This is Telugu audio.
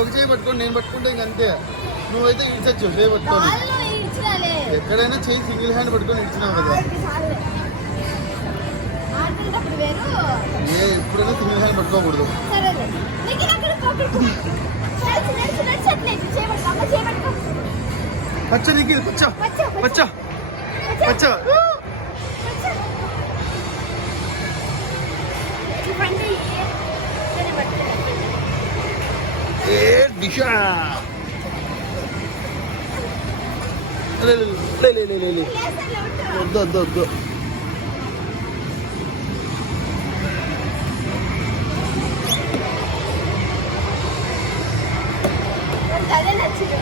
ఒక చేయి పట్టుకొని నేను పట్టుకుంటే ఇంకంతే. నువ్వైతే ఇడ్చచ్చు చేయి పట్టుకొని. ఎక్కడైనా చేయి సింగిల్ హ్యాండ్ పట్టుకొని ఇచ్చినావు కదా. ఎప్పుడైనా సింగిల్ హ్యాండ్ పట్టుకోకూడదు. పచ్చ నీకు పచ్చ పచ్చ పచ్చ దిశా వద్దు వద్దు వద్దు. అదే నచ్చింది.